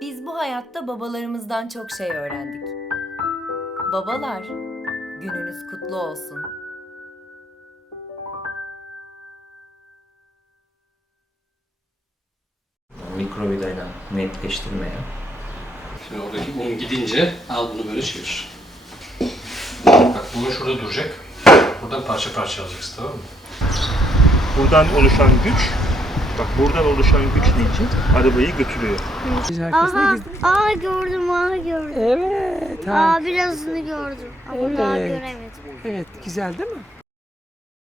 Biz bu hayatta babalarımızdan çok şey öğrendik. Babalar, gününüz kutlu olsun. mikrovidayla netleştirmeye. Şimdi oradaki un gidince al bunu böyle çevir. Bak bunu şurada duracak. Buradan parça parça alacaksın tamam mı? Buradan oluşan güç, bak buradan oluşan güç neyince arabayı götürüyor. Aha, aa gördüm, aa gördüm. Evet. Ha. Aa birazını gördüm ama daha Evet. göremedim. Evet, güzel değil mi?